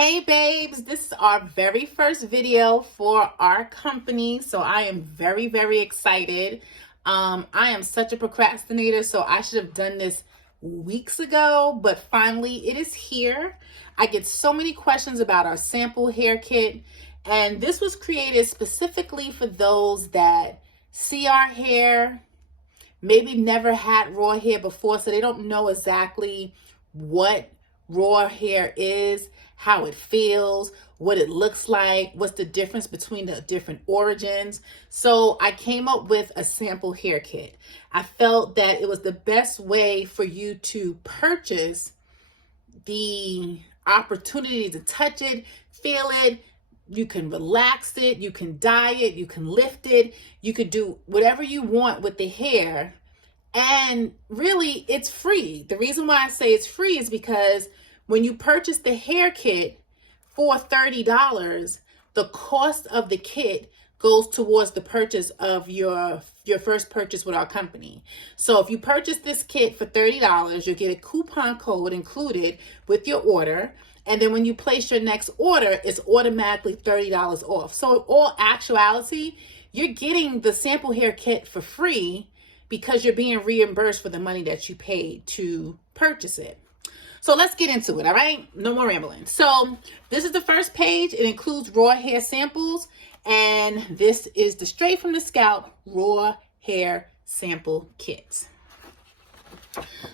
Hey babes, this is our very first video for our company, so I am very excited. I am such a procrastinator, so I should have done this weeks ago, but finally it is here. I get so many questions about our sample hair kit, and this was created specifically for those that see our hair, maybe never had raw hair before, so they don't know exactly what raw hair is, how it feels, what it looks like, what's the difference between the different origins. So I came up with a sample hair kit. I felt that it was the best way for you to purchase the opportunity to touch it, feel it. You can relax it, you can dye it, you can lift it, you could do whatever you want with the hair. And really, it's free. The reason why I say it's free is because when you purchase the hair kit for $30, the cost of the kit goes towards the purchase of your first purchase with our company. So if you purchase this kit for $30, you'll get a coupon code included with your order. And then when you place your next order, it's automatically $30 off. So in all actuality, you're getting the sample hair kit for free because you're being reimbursed for the money that you paid to purchase it. So let's get into it, all right? No more rambling. So this is the first page. It includes raw hair samples, and this is the Straight from the Scalp raw hair sample kit.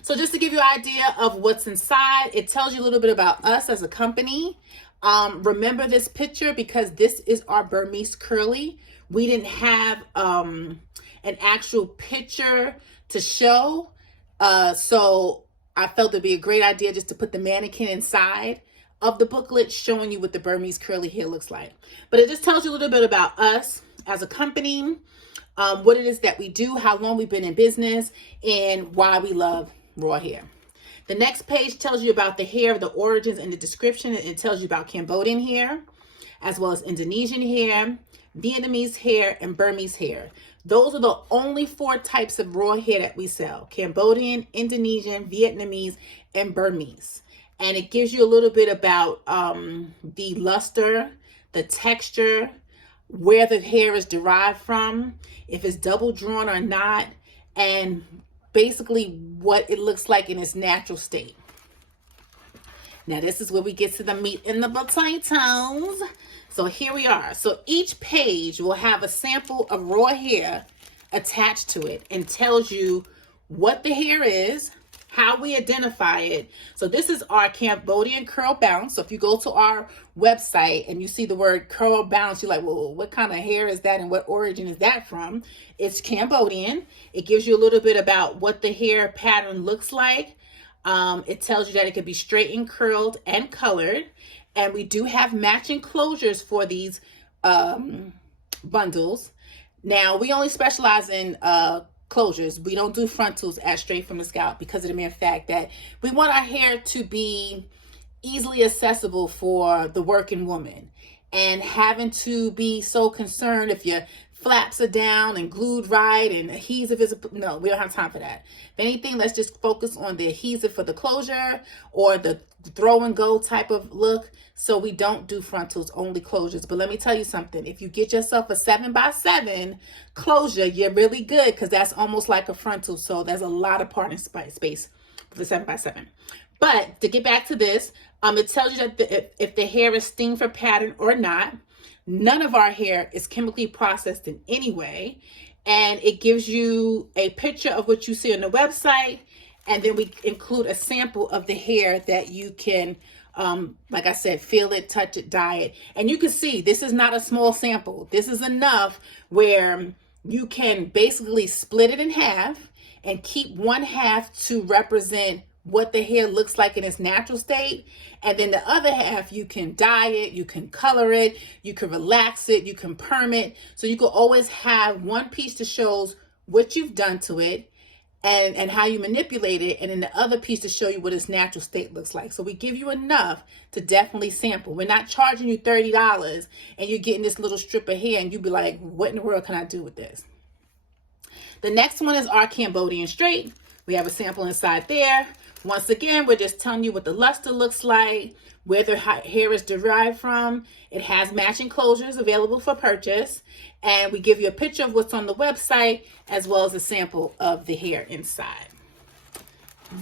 So just to give you an idea of what's inside, it tells you a little bit about us as a company. Remember this picture because this is our Burmese Curly. We didn't have an actual picture to show, so I felt it'd be a great idea just to put the mannequin inside of the booklet showing you what the Burmese Curly hair looks like. But it just tells you a little bit about us as a company, what it is that we do, how long we've been in business, and why we love raw hair. The next page tells you about the hair, the origins, and the description. It tells you about Cambodian hair, as well as Indonesian hair, Vietnamese hair, and Burmese hair. Those are the only 4 types of raw hair that we sell: Cambodian, Indonesian, Vietnamese, and Burmese. And it gives you a little bit about the luster, the texture, where the hair is derived from, if it's double drawn or not, and basically what it looks like in its natural state. Now this is where we get to the meat and the potatoes. So here we are. So each page will have a sample of raw hair attached to it and tells you what the hair is, how we identify it. So this is our Cambodian curl bounce. So if you go to our website and you see the word curl bounce, you're like, well, what kind of hair is that and what origin is that from? It's Cambodian. It gives you a little bit about what the hair pattern looks like. It tells you that it could be straightened, curled, and colored. And we do have matching closures for these bundles. Now, we only specialize in closures. We don't do frontals at Straight from the Scalp because of the mere fact that we want our hair to be easily accessible for the working woman. And having to be so concerned if your flaps are down and glued right and adhesive is, no, we don't have time for that. If anything, let's just focus on the adhesive for the closure or the throw and go type of look. So we don't do frontals, only closures. But let me tell you something. If you get yourself a 7x7 closure, you're really good because that's almost like a frontal. So there's a lot of parting space for the 7x7. But to get back to this, it tells you that if the hair is sting for pattern or not. None of our hair is chemically processed in any way. And it gives you a picture of what you see on the website. And then we include a sample of the hair that you can, like I said, feel it, touch it, dye it. And you can see this is not a small sample. This is enough where you can basically split it in half and keep one half to represent what the hair looks like in its natural state. And then the other half, you can dye it, you can color it, you can relax it, you can perm it. So you can always have one piece that shows what you've done to it and how you manipulate it. And then the other piece to show you what its natural state looks like. So we give you enough to definitely sample. We're not charging you $30 and you're getting this little strip of hair and you be like, what in the world can I do with this? The next one is our Cambodian straight. We have a sample inside there. Once again, we're just telling you what the luster looks like, where the hair is derived from. It has matching closures available for purchase. And we give you a picture of what's on the website as well as a sample of the hair inside.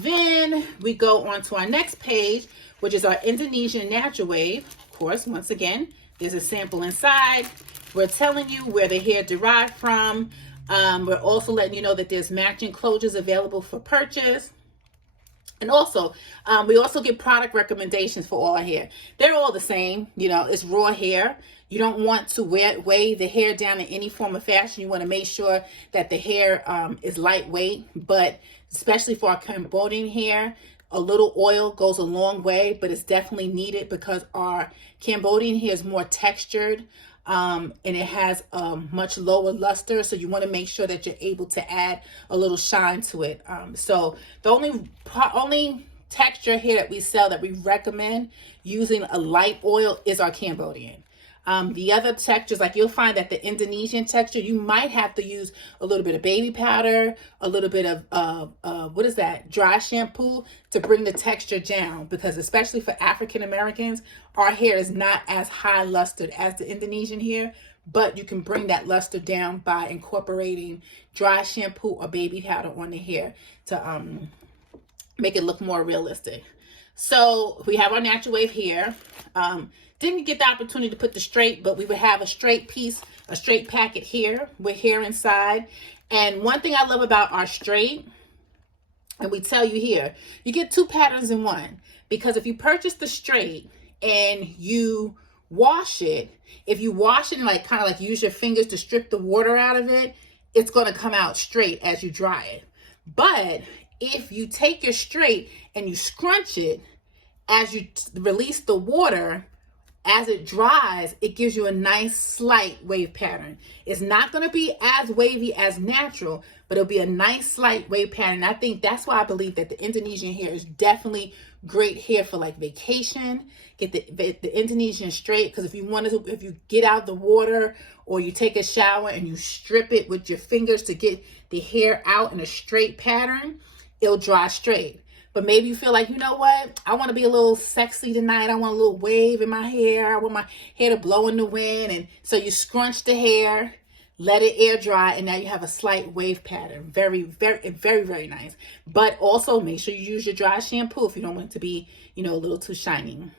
Then we go on to our next page, which is our Indonesian natural wave. Of course, once again, there's a sample inside. We're telling you where the hair derived from. We're also letting you know that there's matching closures available for purchase. And also, we also give product recommendations for all our hair. They're all the same. You know, it's raw hair. You don't want to weigh the hair down in any form of fashion. You want to make sure that the hair is lightweight. But especially for our Cambodian hair, a little oil goes a long way, but it's definitely needed because our Cambodian hair is more textured. And it has a much lower luster, so you want to make sure that you're able to add a little shine to it. So the only texture here that we sell that we recommend using a light oil is our Cambodian. The other textures, like you'll find that the Indonesian texture, you might have to use a little bit of baby powder, a little bit of, dry shampoo to bring the texture down, because especially for African Americans, our hair is not as high lustered as the Indonesian hair, but you can bring that luster down by incorporating dry shampoo or baby powder on the hair to make it look more realistic. So we have our natural wave here. Didn't get the opportunity to put the straight, but we would have a straight piece, a straight packet here with hair inside. And one thing I love about our straight, and we tell you here, you get 2 patterns in one. Because if you purchase the straight and you wash it, if you wash it and kind of use your fingers to strip the water out of it, it's going to come out straight as you dry it. But if you take your straight and you scrunch it as you release the water, as it dries, it gives you a nice slight wave pattern. It's not going to be as wavy as natural, but it'll be a nice slight wave pattern. I think that's why I believe that the Indonesian hair is definitely great hair for vacation. Get the Indonesian straight, because if you get out of the water or you take a shower and you strip it with your fingers to get the hair out in a straight pattern, it'll dry straight. But maybe you feel like, you know what? I want to be a little sexy tonight. I want a little wave in my hair. I want my hair to blow in the wind. And so you scrunch the hair, let it air dry, and now you have a slight wave pattern. Very, very, very, very nice. But also make sure you use your dry shampoo if you don't want it to be, a little too shiny.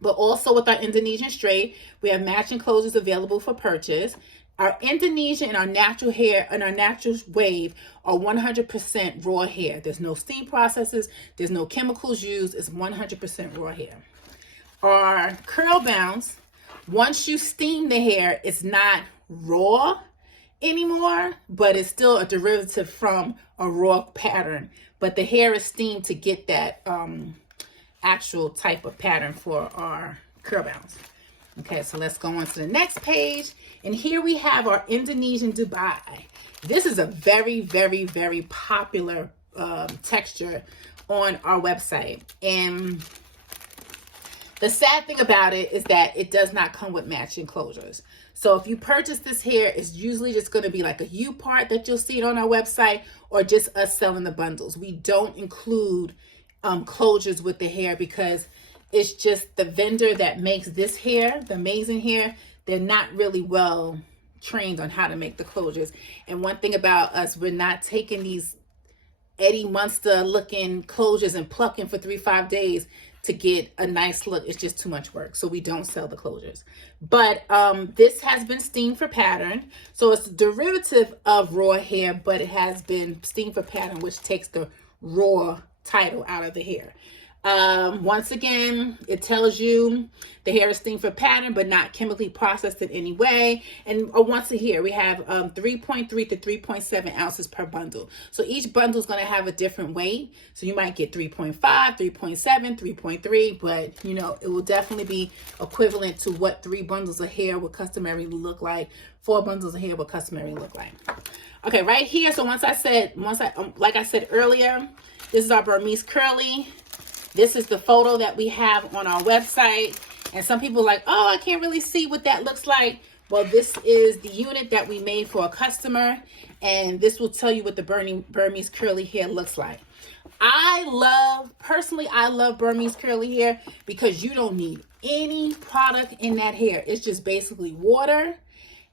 But also with our Indonesian straight, we have matching closures available for purchase. Our Indonesian and our natural hair and our natural wave are 100% raw hair. There's no steam processes. There's no chemicals used. It's 100% raw hair. Our curl bounce, once you steam the hair, it's not raw anymore, but it's still a derivative from a raw pattern. But the hair is steamed to get that actual type of pattern for our curl bounce. Okay, so let's go on to the next page. And here we have our Indonesian Dubai. This is a very, very, very popular texture on our website. And the sad thing about it is that it does not come with matching closures. So if you purchase this hair, it's usually just going to be like a U part that you'll see it on our website, or just us selling the bundles. We don't include closures with the hair because it's just the vendor that makes this hair, the amazing hair, they're not really well trained on how to make the closures. And one thing about us, we're not taking these Eddie Munster looking closures and plucking for 3-5 days to get a nice look. It's just too much work. So we don't sell the closures. But this has been steamed for pattern. So it's a derivative of raw hair, but it has been steamed for pattern, which takes the raw title out of the hair. Once again, it tells you the hair is steamed for pattern, but not chemically processed in any way. And once a year, we have 3.3 to 3.7 ounces per bundle. So each bundle is going to have a different weight. So you might get 3.5, 3.7, 3.3, but it will definitely be equivalent to what 3 bundles of hair would customarily look like. 4 bundles of hair would customarily look like. Okay, right here. So like I said earlier, this is our Burmese Curly. This is the photo that we have on our website. And some people are like, oh, I can't really see what that looks like. Well, this is the unit that we made for a customer. And this will tell you what the Burmese Curly hair looks like. Personally, I love Burmese Curly hair because you don't need any product in that hair. It's just basically water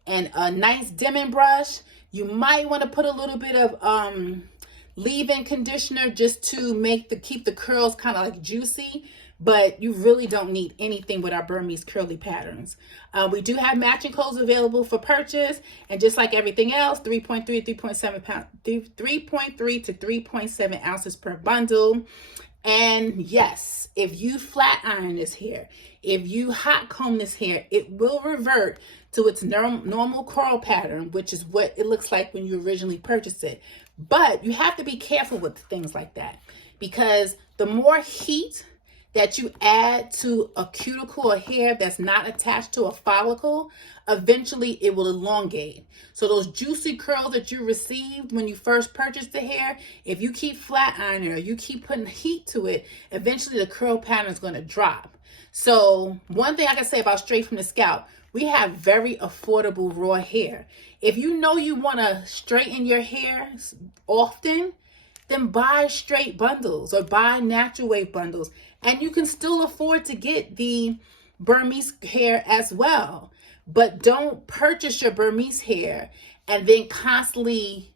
and a nice dimming brush. You might want to put a little bit of leave-in conditioner just to keep the curls kind of like juicy, but you really don't need anything with our Burmese Curly patterns. We do have matching clothes available for purchase, and just like everything else, 3.3 to 3.7 ounces per bundle. And yes, if you flat iron this hair, if you hot comb this hair, it will revert to its normal curl pattern, which is what it looks like when you originally purchased it. But you have to be careful with things like that, because the more heat that you add to a cuticle or hair that's not attached to a follicle, eventually it will elongate. So those juicy curls that you received when you first purchased the hair, if you keep flat ironing or you keep putting heat to it, eventually the curl pattern is going to drop. So one thing I can say about Straight from the Scalp, we have very affordable raw hair. If you know you want to straighten your hair often, then buy straight bundles or buy natural wave bundles. And you can still afford to get the Burmese hair as well. But don't purchase your Burmese hair and then constantly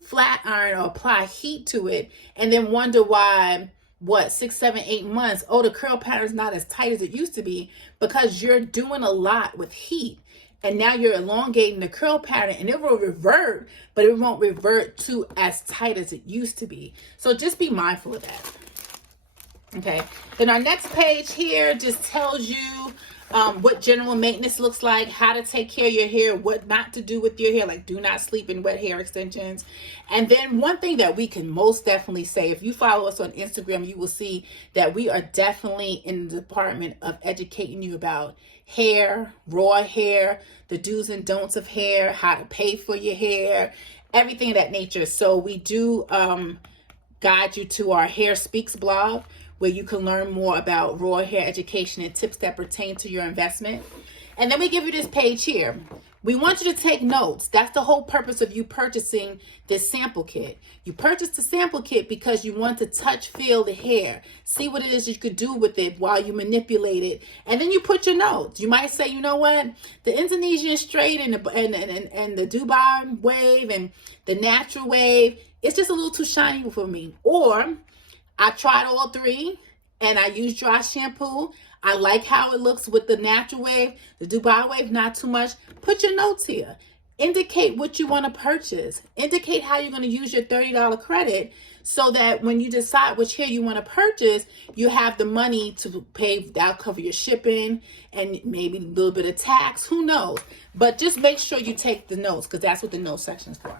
flat iron or apply heat to it and then wonder why, 6, 7, 8 months, the curl pattern is not as tight as it used to be, because you're doing a lot with heat. And now you're elongating the curl pattern, and it will revert, but it won't revert to as tight as it used to be. So just be mindful of that. Okay. Then our next page here just tells you what general maintenance looks like, how to take care of your hair, what not to do with your hair, like do not sleep in wet hair extensions. And then one thing that we can most definitely say, if you follow us on Instagram, you will see that we are definitely in the department of educating you about hair, raw hair, the do's and don'ts of hair, how to pay for your hair, everything of that nature. So we do guide you to our Hair Speaks blog, where you can learn more about raw hair education and tips that pertain to your investment. And then we give you this page here. We want you to take notes. That's the whole purpose of you purchasing this sample kit. You purchased the sample kit because you want to touch, feel the hair, see what it is you could do with it while you manipulate it. And then you put your notes. You might say, you know what? The Indonesian straight and the Dubai wave and the natural wave, it's just a little too shiny for me. Or I tried all three and I used dry shampoo. I like how it looks with the natural wave, the Dubai wave, not too much. Put your notes here. Indicate what you want to purchase. Indicate how you're going to use your $30 credit, so that when you decide which hair you want to purchase, you have the money to pay. That'll cover your shipping and maybe a little bit of tax. Who knows? But just make sure you take the notes, because that's what the notes section is for.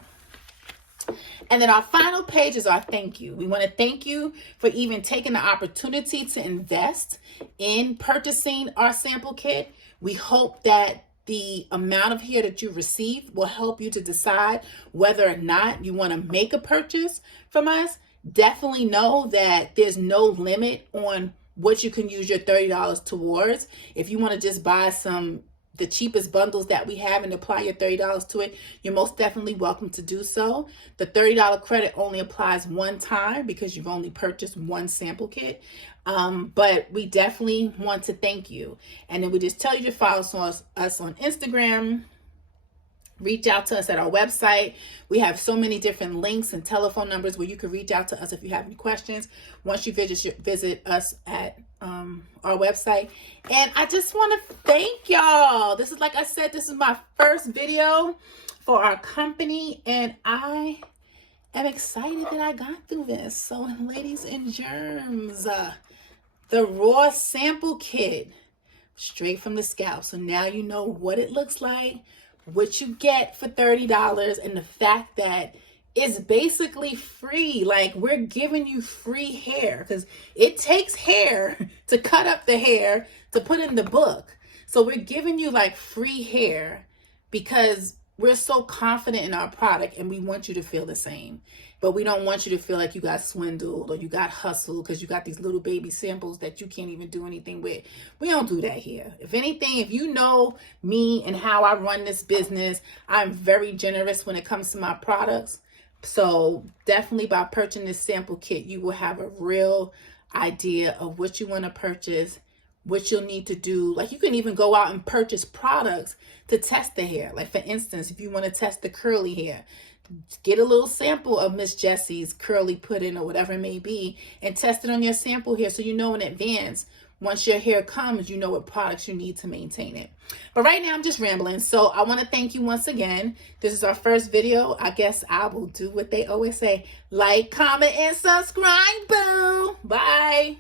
And then our final page is our thank you. We want to thank you for even taking the opportunity to invest in purchasing our sample kit. We hope that the amount of hair that you receive will help you to decide whether or not you want to make a purchase from us. Definitely know that there's no limit on what you can use your $30 towards. If you want to just buy the cheapest bundles that we have and apply your $30 to it, you're most definitely welcome to do so. The $30 credit only applies one time because you've only purchased one sample kit. But we definitely want to thank you. And then we just tell you to follow us on Instagram. Reach out to us at our website. We have so many different links and telephone numbers where you can reach out to us if you have any questions once you visit us at our website. And I just want to thank y'all. This is, like I said, this is my first video for our company, and I am excited that I got through this. So, ladies and germs, the raw sample kit, straight from the scalp. So now you know what it looks like, what you get for $30, and the fact that it's basically free. Like, we're giving you free hair, because it takes hair to cut up the hair to put in the book. So we're giving you like free hair because we're so confident in our product, and we want you to feel the same. But we don't want you to feel like you got swindled or you got hustled because you got these little baby samples that you can't even do anything with. We don't do that here. If anything, if you know me and how I run this business, I'm very generous when it comes to my products. So definitely by purchasing this sample kit, you will have a real idea of what you want to purchase, what you'll need to do. Like you can even go out and purchase products to test the hair. Like for instance, if you want to test the curly hair, get a little sample of Miss Jessie's curly pudding or whatever it may be and test it on your sample hair so you know in advance once your hair comes, you know what products you need to maintain it. But right now I'm just rambling. So I want to thank you once again. This is our first video. I guess I will do what they always say. Like, comment, and subscribe. Boo. Bye.